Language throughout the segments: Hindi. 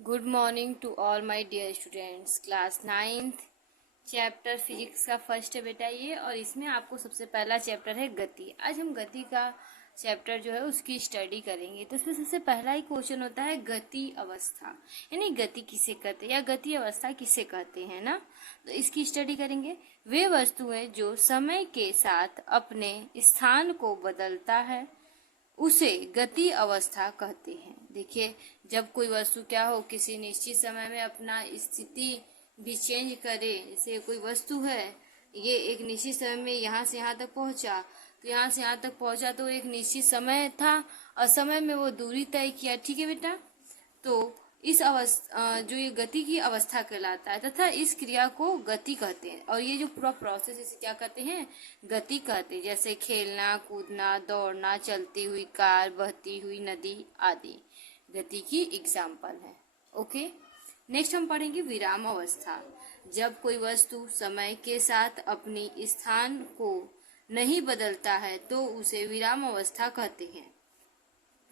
Good morning to all my dear students. Class 9th chapter physics का फर्स्ट है बेटा ये, और इसमें आपको सबसे पहला चैप्टर है गति। आज हम गति का चैप्टर जो है उसकी स्टडी करेंगे। तो इसमें सबसे पहला ही क्वेश्चन होता है गति अवस्था, यानी गति किसे कहते हैं या गति अवस्था किसे कहते हैं ना। तो इसकी स्टडी करेंगे। वे वस्तुएं जो समय के साथ अपने स्थान को बदलता है उसे गति अवस्था कहते हैं। देखिए, जब कोई वस्तु क्या हो, किसी निश्चित समय में अपना स्थिति भी चेंज करे। जैसे कोई वस्तु है, ये एक निश्चित समय में यहाँ से यहाँ तक पहुंचा, तो यहाँ से यहाँ तक पहुंचा तो एक निश्चित समय था और समय में वो दूरी तय किया। ठीक है बेटा, तो इस अवस्था जो ये गति की अवस्था कहलाता है तथा इस क्रिया को गति कहते हैं। और ये जो पूरा प्रोसेस इसे क्या कहते हैं, गति कहते हैं। जैसे खेलना, कूदना, दौड़ना, चलती हुई कार, बहती हुई नदी आदि गति की एग्जाम्पल है। ओके, नेक्स्ट हम पढ़ेंगे विराम अवस्था। जब कोई वस्तु समय के साथ अपनी स्थान को नहीं बदलता है तो उसे विराम अवस्था कहते हैं।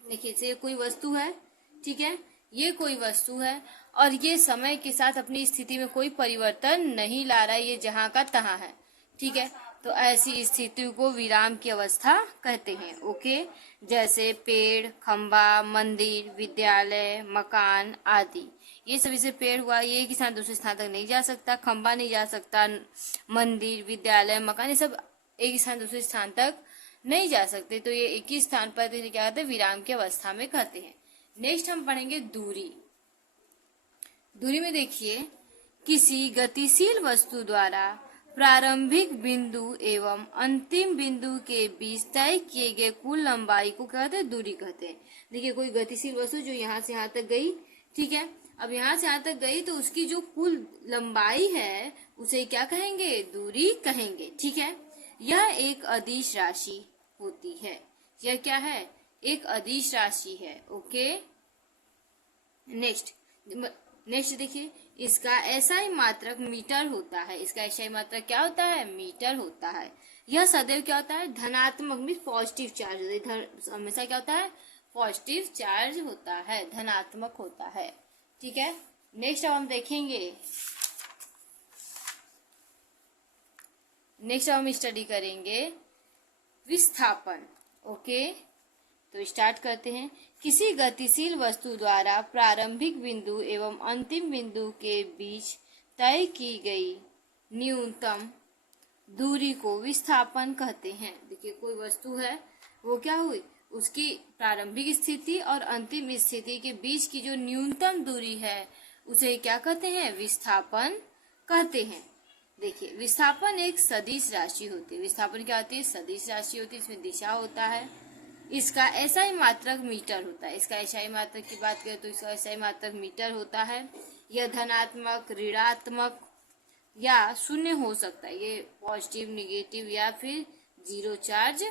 देखिए, ये कोई वस्तु है, ठीक है, ये कोई वस्तु है और ये समय के साथ अपनी स्थिति में कोई परिवर्तन नहीं ला रहा है, ये जहां का तहां है। ठीक है, तो ऐसी स्थिति को विराम की अवस्था कहते हैं। ओके, जैसे पेड़, खंबा, मंदिर, विद्यालय, मकान आदि। ये सभी से पेड़ हुआ, ये एक स्थान दूसरे स्थान तक नहीं जा सकता, खंबा नहीं जा सकता, मंदिर, विद्यालय, मकान, ये सब एक स्थान दूसरे स्थान तक नहीं जा सकते। तो ये एक ही स्थान पर क्या कहते हैं, विराम की अवस्था में कहते हैं। नेक्स्ट हम पढ़ेंगे दूरी। दूरी में देखिए, किसी गतिशील वस्तु द्वारा प्रारंभिक बिंदु एवं अंतिम बिंदु के बीच तय किए गए कुल लंबाई को कहते हैं दूरी कहते हैं। देखिए, कोई गतिशील वस्तु जो यहाँ से यहाँ तक गई, ठीक है, अब यहाँ से यहाँ तक गई तो उसकी जो कुल लंबाई है उसे क्या कहेंगे, दूरी कहेंगे। ठीक है, यह एक अदिश राशि होती है। यह क्या है, एक अदिश राशि है। ओके, नेक्स्ट देखिए, इसका SI मात्रक मीटर होता है। इसका SI मात्रक क्या होता है, मीटर होता है। यह सदैव क्या होता है, धनात्मक में पॉजिटिव चार्ज होता है। हमेशा क्या होता है, पॉजिटिव चार्ज होता है, धनात्मक होता है। ठीक है, नेक्स्ट अब हम देखेंगे, नेक्स्ट हम स्टडी करेंगे विस्थापन। ओके, तो स्टार्ट करते हैं। किसी गतिशील वस्तु द्वारा प्रारंभिक बिंदु एवं अंतिम बिंदु के बीच तय की गई न्यूनतम दूरी को विस्थापन कहते हैं। देखिए, कोई वस्तु है, वो क्या हुई, उसकी प्रारंभिक स्थिति और अंतिम स्थिति के बीच की जो न्यूनतम दूरी है उसे क्या कहते हैं, विस्थापन कहते हैं। देखिए, विस्थापन एक सदिश राशि होती है। विस्थापन क्या होती है, सदिश राशि होती है, इसमें दिशा होता है। इसका SI मात्रक मीटर होता है। इसका SI मात्रक की बात करें तो इसका SI मात्रक मीटर होता है। यह धनात्मक, ऋणात्मक या शून्य हो सकता है। ये पॉजिटिव, निगेटिव या फिर जीरो चार्ज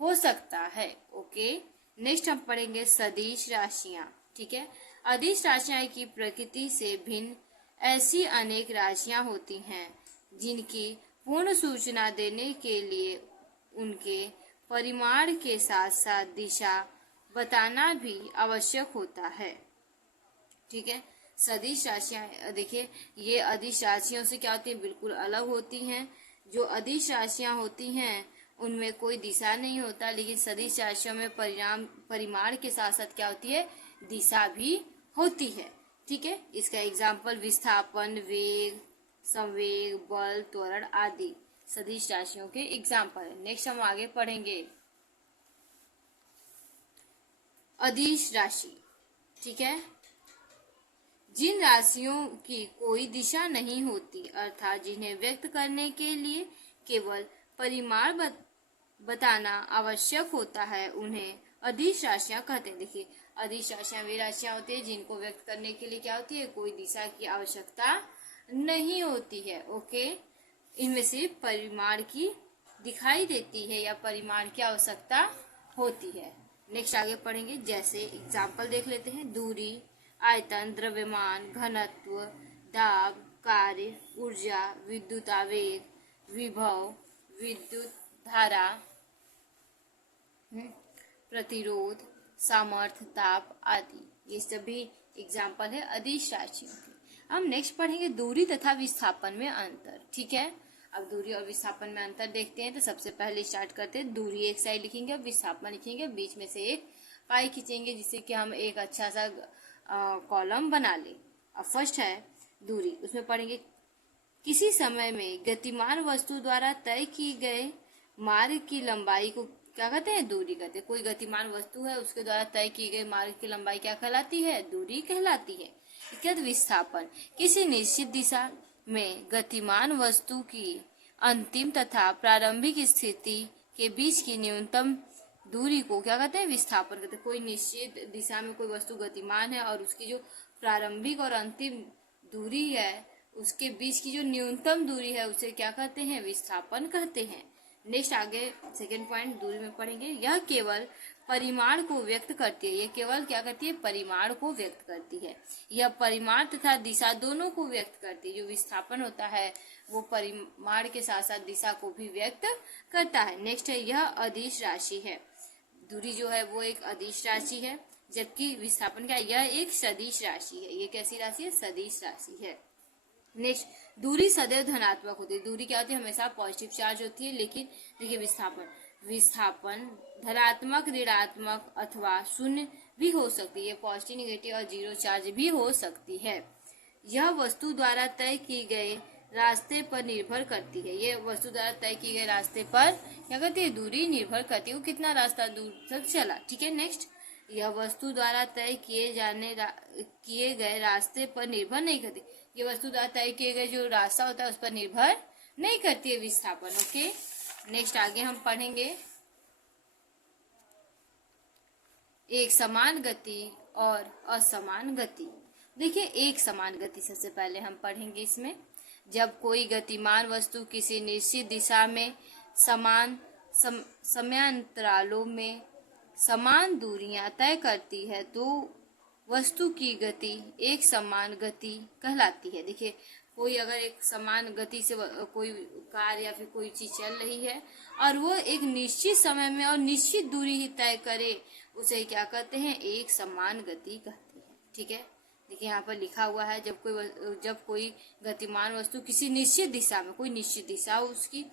हो सकता है। ओके, नेक्स्ट हम पढ़ेंगे सदिश राशियां। ठीक है, अदिश राशियां की प्रकृति से भिन्न ऐसी अनेक राशियां होती हैं जिनकी पूर्ण सूचना देने के लिए उनके परिमाण के साथ साथ दिशा बताना भी आवश्यक होता है। ठीक है, सदिश राशियां, देखिए, ये अदिश राशियों से क्या होती है, बिल्कुल अलग होती हैं। जो अदिश राशियां होती हैं उनमें कोई दिशा नहीं होता, लेकिन सदिश राशियों में परिमाण के साथ साथ क्या होती है, दिशा भी होती है। ठीक है, इसका एग्जाम्पल विस्थापन, वेग, संवेग, बल, त्वरण आदि सदिश राशियों के एग्जाम्पल है। नेक्स्ट हम आगे पढ़ेंगे अदिश राशि। ठीक है, जिन राशियों की कोई दिशा नहीं होती, अर्थात जिन्हें व्यक्त करने के लिए केवल परिमाण बताना आवश्यक होता है, उन्हें अदिश राशियां कहते हैं। देखिए, अदिश राशियां वे राशियां होती है जिनको व्यक्त करने के लिए क्या होती है, कोई दिशा की आवश्यकता नहीं होती है। ओके, इनमें सिर्फ परिमाण की दिखाई देती है या परिमाण की आवश्यकता होती है। नेक्स्ट आगे पढ़ेंगे, जैसे एग्जाम्पल देख लेते हैं। दूरी, आयतन, द्रव्यमान, घनत्व, दाब, कार्य, ऊर्जा, विद्युत आवेग, विभव, विद्युत धारा, प्रतिरोध, सामर्थ्य, ताप आदि। ये सभी एग्जाम्पल है अदिश राशियों के। हम नेक्स्ट पढ़ेंगे दूरी तथा विस्थापन में अंतर। ठीक है, अब दूरी और विस्थापन में अंतर देखते हैं। तो सबसे पहले स्टार्ट करते हैं, दूरी एक साइड लिखेंगे, विस्थापन लिखेंगे, बीच में से एक पाई खींचेंगे जिससे कि हम एक अच्छा सा कॉलम बना ले। अब फर्स्ट है दूरी, उसमें पढ़ेंगे किसी समय में गतिमान वस्तु द्वारा तय की गए मार्ग की लंबाई को क्या कहते हैं, दूरी कहते हैं। कोई गतिमान वस्तु है, उसके द्वारा तय की गई मार्ग की लंबाई क्या कहलाती है, दूरी कहलाती है। इसके बाद विस्थापन, किसी निश्चित दिशा में गतिमान वस्तु की अंतिम तथा प्रारंभिक स्थिति के बीच की न्यूनतम दूरी को क्या कहते हैं, विस्थापन कहते हैं। कोई निश्चित दिशा में कोई वस्तु गतिमान है और उसकी जो प्रारंभिक और अंतिम दूरी है, उसके बीच की जो न्यूनतम दूरी है, उसे क्या कहते हैं, विस्थापन कहते हैं। नेक्स्ट आगे सेकेंड पॉइंट दूरी में पढ़ेंगे, यह केवल परिमाण को व्यक्त करती है। ये केवल क्या करती है, परिमाण को व्यक्त करती है। यह परिमाण तथा दिशा दोनों को व्यक्त करती है। जो विस्थापन होता है वो परिमाण के साथ साथ दिशा को भी व्यक्त करता है। नेक्स्ट है यह अदिश राशि है। दूरी जो है वो एक अदिश राशि है, जबकि विस्थापन क्या है, यह एक सदिश राशि है। ये कैसी राशि है, सदिश राशि है। नेक्स्ट, दूरी सदैव धनात्मक होती है। दूरी क्या होती है, हमेशा पॉजिटिव चार्ज होती है। लेकिन देखिए विस्थापन धनात्मक, ऋणात्मक अथवा शून्य भी हो सकती है। पॉजिटिव, निगेटिव और जीरो चार्ज भी हो सकती है। यह वस्तु द्वारा तय किए गए रास्ते पर निर्भर करती है। ये वस्तु द्वारा तय किए गए रास्ते पर क्या करती है, दूरी निर्भर करती है, वो कितना रास्ता दूर तक चला। ठीक है, नेक्स्ट, यह वस्तु द्वारा तय किए गए रास्ते पर निर्भर नहीं करती। ये वस्तु द्वारा तय किए गए जो रास्ता होता है उस पर निर्भर नहीं करती है विस्थापन। ओके, नेक्स्ट आगे हम पढ़ेंगे एक समान गति और असमान गति। देखिए एक समान गति सबसे पहले हम पढ़ेंगे। इसमें जब कोई गतिमान वस्तु किसी निश्चित दिशा में समान समयांतरालों में समान दूरियां तय करती है तो वस्तु की गति एक समान गति कहलाती है। देखिए कोई अगर एक समान गति से कोई कार या फिर कोई चीज चल रही है और वो एक निश्चित समय में और निश्चित दूरी ही तय करे, उसे क्या कहते हैं, एक समान गति कहते हैं। ठीक है, देखिए यहाँ पर लिखा हुआ है जब कोई गतिमान वस्तु किसी निश्चित दिशा में, कोई निश्चित दिशा उसकी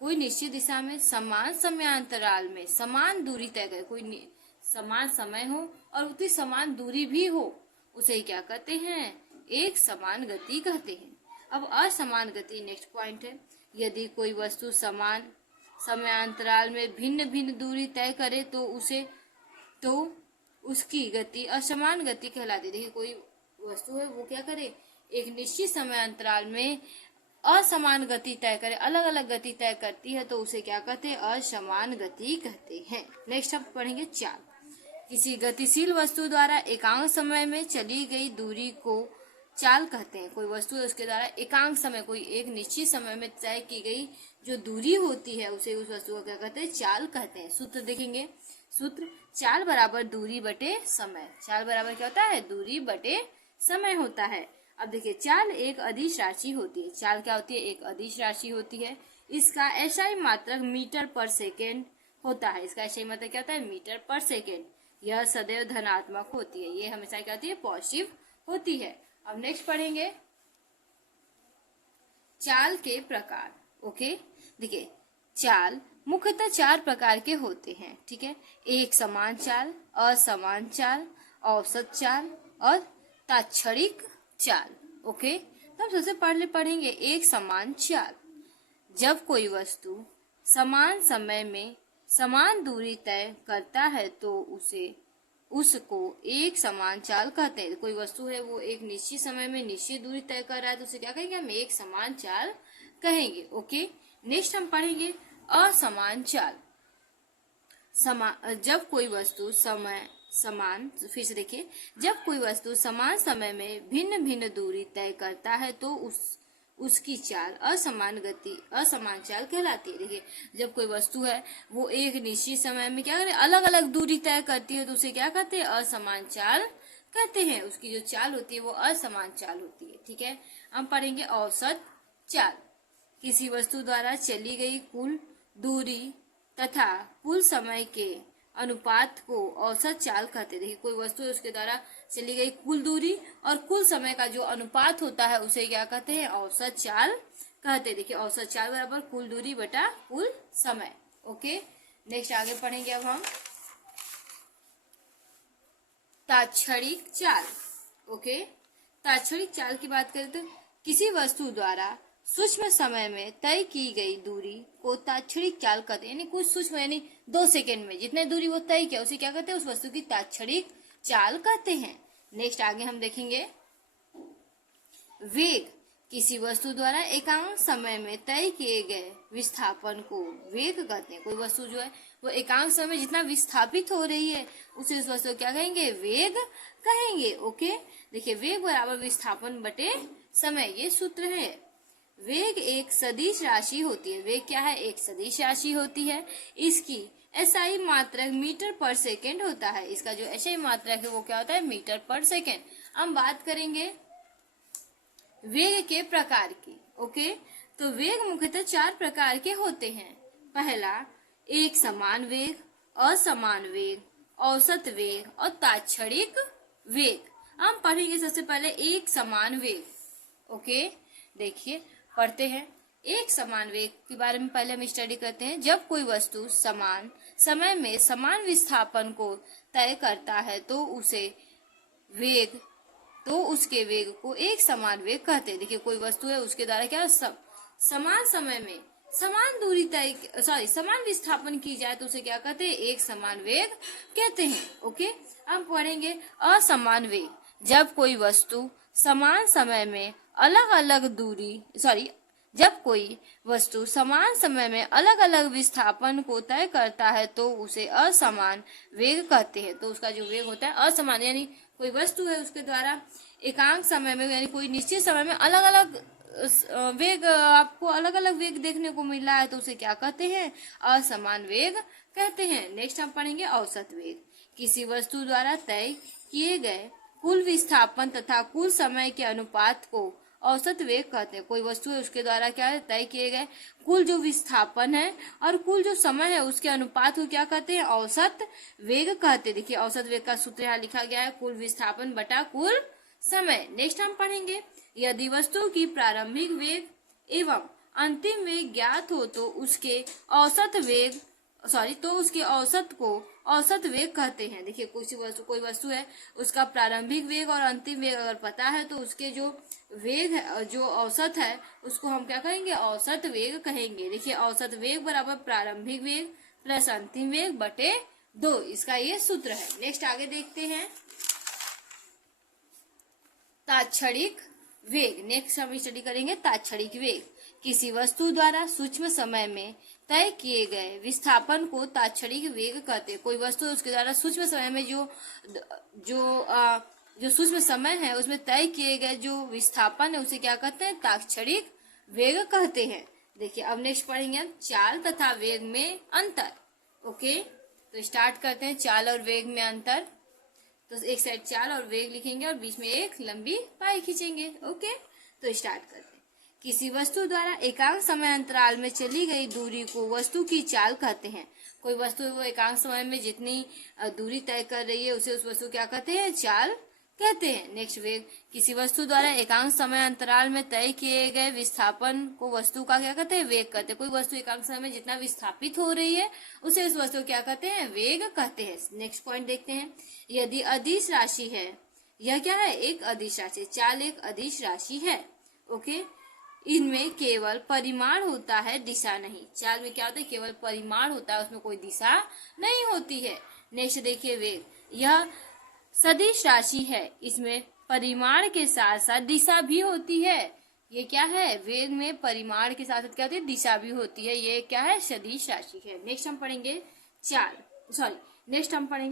कोई निश्चित दिशा में समान समयांतराल में समान दूरी तय करे, कोई समान समय हो और उतनी समान दूरी भी हो, उसे क्या कहते हैं, एक समान गति कहते हैं। अब असमान गति नेक्स्ट पॉइंट है। यदि कोई वस्तु समान समयांतराल में भिन्न भिन्न दूरी तय करे तो उसकी गति असमान गति कहलाती है। देखिए कोई वस्तु है वो क्या करे, एक निश्चित समयांतराल में असमान गति तय करे, अलग अलग गति तय करती है तो उसे क्या कहते हैं, असमान गति कहते हैं। नेक्स्ट हम पढ़ेंगे चाल। किसी गतिशील वस्तु द्वारा एकांक समय में चली गई दूरी को चाल कहते हैं। कोई वस्तु है उसके द्वारा एकांक समय, कोई एक निश्चित समय में तय की गई जो दूरी होती है उसे उस वस्तु को क्या कहते हैं, चाल कहते हैं। सूत्र देखेंगे, सूत्र चाल बराबर दूरी बटे समय। चाल बराबर क्या होता है, दूरी बटे समय होता है। अब देखिए चाल एक अदिश राशि होती है। चाल क्या होती है, एक अदिश राशि होती है। इसका एसआई मात्रक मीटर पर सेकेंड होता है। इसका एसआई मात्रक क्या होता है, मीटर पर सेकेंड। यह सदैव धनात्मक होती है, ये हमेशा क्या होती है, पॉजिटिव होती है। अब नेक्स्ट पढ़ेंगे चाल के प्रकार। ओके, देखिए चाल मुख्यतः 4 प्रकार के होते हैं। ठीक है, एक समान चाल, असमान चाल, औसत चाल और तात्क्षणिक चाल। ओके, तो हम सबसे पहले पढ़ेंगे एक समान चाल। जब कोई वस्तु समान समय में समान दूरी तय करता है तो उसको एक समान चाल कहते हैं। कोई वस्तु है वो एक निश्चित समय में निश्चित दूरी तय कर रहा है तो उसे क्या कहेंगे, हम एक समान चाल कहेंगे। ओके, नेक्स्ट हम पढ़ेंगे असमान चाल। जब कोई वस्तु फिर से देखिए, जब कोई वस्तु समान समय में भिन्न भिन्न दूरी तय करता है तो उसकी चाल असमान चाल कहलाती है। देखिए जब कोई वस्तु है वो एक निश्चित समय में क्या करे, अलग अलग दूरी तय करती है तो उसे क्या कहते हैं, असमान चाल कहते हैं। उसकी जो चाल होती है वो असमान चाल होती है। ठीक है, हम पढ़ेंगे औसत चाल। किसी वस्तु द्वारा चली गई कुल दूरी तथा कुल समय के अनुपात को औसत चाल कहते हैं। देखिए कोई वस्तु है, उसके द्वारा चली गई कुल दूरी और कुल समय का जो अनुपात होता है उसे क्या कहते हैं, औसत चाल कहते हैं। देखिए औसत चाल बराबर कुल दूरी बटा कुल समय। ओके, नेक्स्ट आगे पढ़ेंगे अब हम तात्क्षणिक चाल। ओके, तात्क्षणिक चाल की बात करें तो किसी वस्तु द्वारा सूक्ष्म समय में तय की गई दूरी को तात्क्षणिक चाल कहते हैं। यानी कुछ सूक्ष्म यानी 2 सेकंड में जितने दूरी वो तय किया उसे क्या कहते हैं, उस वस्तु की तात्क्षणिक चाल कहते हैं। नेक्स्ट आगे हम देखेंगे वेग। किसी वस्तु द्वारा एकांक समय में तय किए गए विस्थापन को वेग कहते हैं। कोई वस्तु जो है वो एकांक समय में जितना विस्थापित हो रही है उसे उस वस्तु को क्या कहेंगे, वेग कहेंगे। ओके, देखिए वेग बराबर विस्थापन बटे समय, ये सूत्र है। वेग एक सदिश राशि होती है। वेग क्या है, एक सदिश राशि होती है। इसकी एसआई मात्रक मीटर पर सेकेंड होता है। इसका जो एसआई मात्रक है वो क्या होता है, मीटर पर सेकेंड। हम बात करेंगे वेग के प्रकार की। ओके, तो वेग मुख्यतः 4 प्रकार के होते हैं। पहला एक समान वेग, असमान वेग, औसत वेग और तात्क्षणिक वेग। हम पढ़ेंगे सबसे पहले एक समान वेग। ओके, देखिए पढ़ते हैं। एक समान वेग के बारे में पहले हम स्टडी करते हैं। जब कोई वस्तु समान समय में समान विस्थापन को तय करता है तो उसके वेग को एक समान वेग कहते हैं। देखिए कोई वस्तु है, उसके द्वारा क्या समान समय में समान दूरी समान विस्थापन की जाए तो उसे क्या कहते हैं, एक समान वेग कहते हैं। ओके, हम पढ़ेंगे असमान वेग। जब कोई वस्तु समान समय में जब कोई वस्तु समान समय में अलग अलग विस्थापन को तय करता है तो उसे असमान वेग कहते हैं। तो उसका जो वेग होता है असमान, यानी कोई वस्तु है उसके द्वारा एकांक समय में यानी कोई निश्चित समय में अलग अलग वेग, आपको अलग अलग वेग देखने को मिल रहा है तो उसे क्या कहते हैं, असमान वेग कहते हैं। नेक्स्ट हम पढ़ेंगे औसत वेग। किसी वस्तु द्वारा तय किए गए कुल विस्थापन तथा कुल समय के अनुपात को औसत वेग कहते हैं। कोई वस्तु है उसके द्वारा क्या है, तय किए गए कुल जो विस्थापन है और कुल जो समय है उसके अनुपात को क्या कहते हैं, औसत वेग कहते हैं। देखिए औसत वेग का सूत्र यहाँ लिखा गया है, कुल विस्थापन बटा कुल समय। नेक्स्ट हम पढ़ेंगे यदि वस्तु की प्रारंभिक वेग एवं अंतिम वेग ज्ञात हो तो उसके औसत को औसत वेग कहते हैं। देखिए कोई वस्तु है, उसका प्रारंभिक वेग और अंतिम वेग अगर पता है तो उसके जो वेग है, जो औसत है, उसको हम क्या कहेंगे, औसत वेग कहेंगे। देखिए औसत वेग बराबर प्रारंभिक वेग प्लस अंतिम वेग बटे 2, इसका ये सूत्र है। नेक्स्ट आगे देखते हैं तात्क्षणिक वेग। नेक्स्ट हम स्टडी करेंगे तात्क्षणिक वेग। किसी वस्तु द्वारा सूक्ष्म समय में तय किए गए विस्थापन को तात्क्षणिक वेग कहते हैं। कोई वस्तु उसके द्वारा सूक्ष्म समय में जो सूक्ष्म समय है उसमें तय किए गए जो विस्थापन है उसे क्या कहते हैं, तात्क्षणिक वेग कहते हैं। देखिए अब नेक्स्ट पढ़ेंगे हम चाल तथा वेग में अंतर। ओके, तो स्टार्ट करते हैं चाल और वेग में अंतर। तो एक साइड चाल और वेग लिखेंगे और बीच में एक लंबी पाई खींचेंगे। ओके, तो स्टार्ट करते हैं। किसी वस्तु द्वारा एकांक समय अंतराल में चली गई दूरी को वस्तु की चाल कहते हैं। कोई वस्तु वो एकांक समय में जितनी दूरी तय कर रही है उसे उस वस्तु क्या कहते हैं, चाल कहते हैं। नेक्स्ट वेग। किसी वस्तु द्वारा एकांक समय अंतराल में तय किए गए विस्थापन को वस्तु का क्या कहते हैं, वेग कहते हैं। कोई वस्तु एकांक समय में जितना विस्थापित हो रही है उसे उस वस्तु क्या कहते हैं, वेग कहते हैं। नेक्स्ट पॉइंट देखते हैं। यदि अदिश राशि है, यह क्या है, एक अदिश राशि, चाल एक अदिश राशि है। ओके, इनमें केवल परिमाण होता है, दिशा नहीं। चाल में क्या होता है, केवल परिमाण होता है, उसमें कोई दिशा नहीं होती है। नेक्स्ट देखिए वेग। यह सदिश राशि है, इसमें परिमाण के साथ साथ दिशा भी होती है। ये क्या है, वेग में परिमाण के साथ साथ क्या होती है, दिशा भी होती है। ये क्या है, सदिश राशि है। नेक्स्ट हम पढ़ेंगे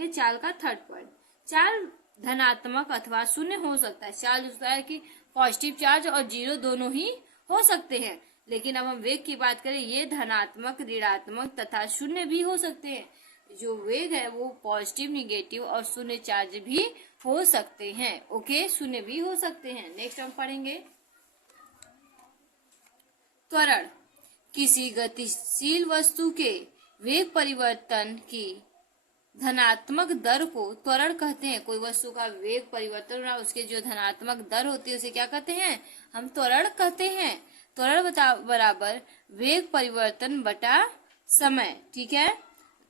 चाल का थर्ड पॉइंट। चाल धनात्मक अथवा शून्य हो सकता है। चाल जो है कि पॉजिटिव चार्ज और जीरो दोनों ही हो सकते हैं, लेकिन अब हम वेग की बात करें, ये धनात्मक, ऋणात्मक तथा शून्य भी हो सकते हैं। जो वेग है वो पॉजिटिव, निगेटिव और शून्य चार्ज भी हो सकते हैं। ओके, शून्य भी हो सकते हैं। नेक्स्ट हम पढ़ेंगे त्वरण। किसी गतिशील वस्तु के वेग परिवर्तन की धनात्मक दर को त्वरण कहते हैं। कोई वस्तु का वेग परिवर्तन हो रहा है, उसके जो धनात्मक दर होती है उसे क्या कहते हैं, हम त्वरण कहते हैं। त्वरण बराबर वेग परिवर्तन बटा समय। ठीक है,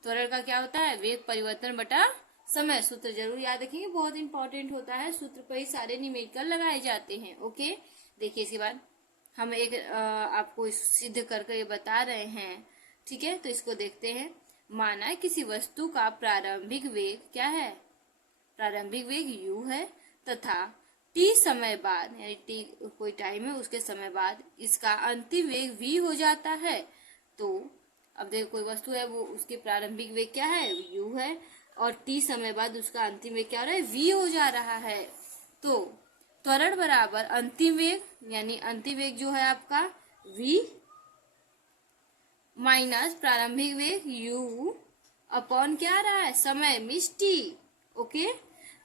त्वरण का क्या होता है, वेग परिवर्तन बटा समय। सूत्र जरूर याद रखिए, बहुत इंपॉर्टेंट होता है, सूत्र पर ही सारे न्यूमेरिकल लगाए जाते हैं। ओके, देखिए इसके बाद हम एक आपको सिद्ध करके ये बता रहे हैं। ठीक है, तो इसको देखते हैं। माना किसी वस्तु का प्रारंभिक वेग क्या है, प्रारंभिक वेग u है तथा t समय बाद, यानी t कोई टाइम है उसके समय बाद इसका अंतिम वेग v हो जाता है। तो अब देखो कोई वस्तु है, वो उसके प्रारंभिक वेग क्या है, u है, और t समय बाद उसका अंतिम वेग क्या हो रहा है, v हो जा रहा है। तो त्वरण बराबर अंतिम वेग, यानी अंतिम वेग जो है आपका v माइनस प्रारंभिक वेग u अपॉन क्या आ रहा है, समय मीन्स t। ओके,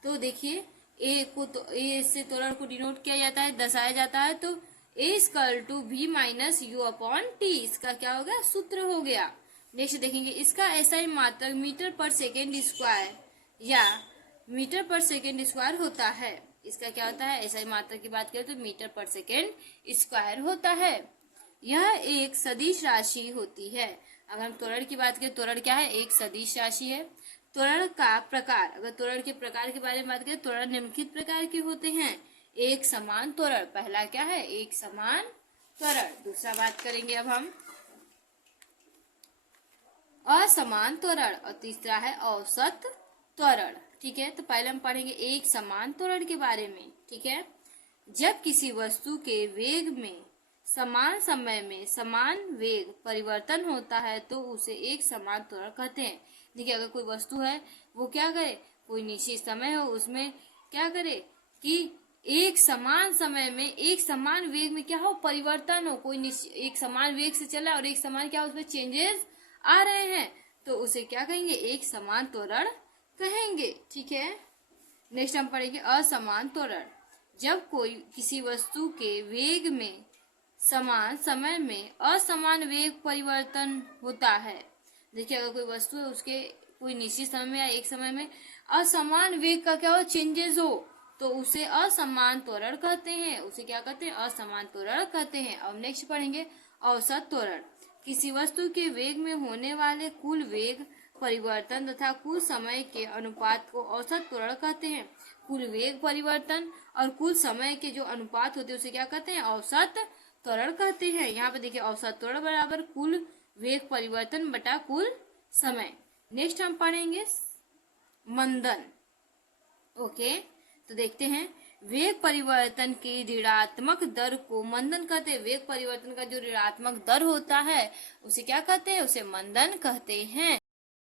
तो देखिए a को तो a से त्वरण को डिनोट किया जाता है, दर्शाया जाता है, तो a equal to v minus u upon t, इसका क्या हो गया, सूत्र हो गया। नेक्स्ट देखेंगे, इसका SI मात्रक मीटर पर सेकेंड स्क्वायर या मीटर पर सेकेंड स्क्वायर होता है। इसका क्या होता है, SI मात्रक की बात करें तो मीटर पर सेकेंड स्क्वायर होता है। यह एक सदिश राशि होती है। अगर हम त्वरण की बात करें, त्वरण क्या है, एक सदिश राशि है। त्वरण का प्रकार, अगर त्वरण के प्रकार के बारे में बात करें, त्वरण निम्नलिखित प्रकार के होते हैं। एक समान त्वरण, पहला क्या है, एक समान त्वरण। दूसरा बात करेंगे अब हम असमान त्वरण, और तीसरा है औसत त्वरण। ठीक है, तो पहले हम पढ़ेंगे एक समान त्वरण के बारे में। ठीक है, जब किसी वस्तु के वेग में समान समय में समान वेग परिवर्तन होता है तो उसे एक समान त्वरण कहते हैं। देखिए अगर कोई वस्तु है, वो क्या करे, कोई निश्चित समय हो उसमें क्या करे कि एक समान समय में एक समान वेग में क्या हो, परिवर्तन हो, कोई एक समान वेग से चला और एक समान क्या उसमें चेंजेस आ रहे हैं, तो उसे क्या कहेंगे, एक समान त्वरण कहेंगे। ठीक है, नेक्स्ट हम पढ़ेंगे असमान त्वरण। जब कोई किसी वस्तु के वेग में समान समय में असमान वेग परिवर्तन होता है। देखिए अगर कोई वस्तु है, उसके कोई निश्चित समय में या एक समय में असमान वेग का क्या हो, चेंजेस हो, तो उसे असमान त्वरण कहते हैं। उसे क्या कहते हैं, असमान त्वरण कहते हैं। अब नेक्स्ट पढ़ेंगे औसत त्वरण। किसी वस्तु के वेग में होने वाले कुल वेग परिवर्तन तथा कुल समय के अनुपात को औसत त्वरण कहते हैं। कुल वेग परिवर्तन और कुल समय के जो अनुपात होते हैं उसे क्या कहते हैं, औसत त्वरण कहते हैं। यहाँ पे देखिए औसत त्वरण बराबर कुल वेग परिवर्तन बटा कुल समय। नेक्स्ट हम पढ़ेंगे मंदन। ओके, तो देखते हैं वेग परिवर्तन की ऋणात्मक दर को मंदन कहते हैं। वेग परिवर्तन का जो ऋणात्मक दर होता है उसे क्या कहते हैं, उसे मंदन कहते हैं।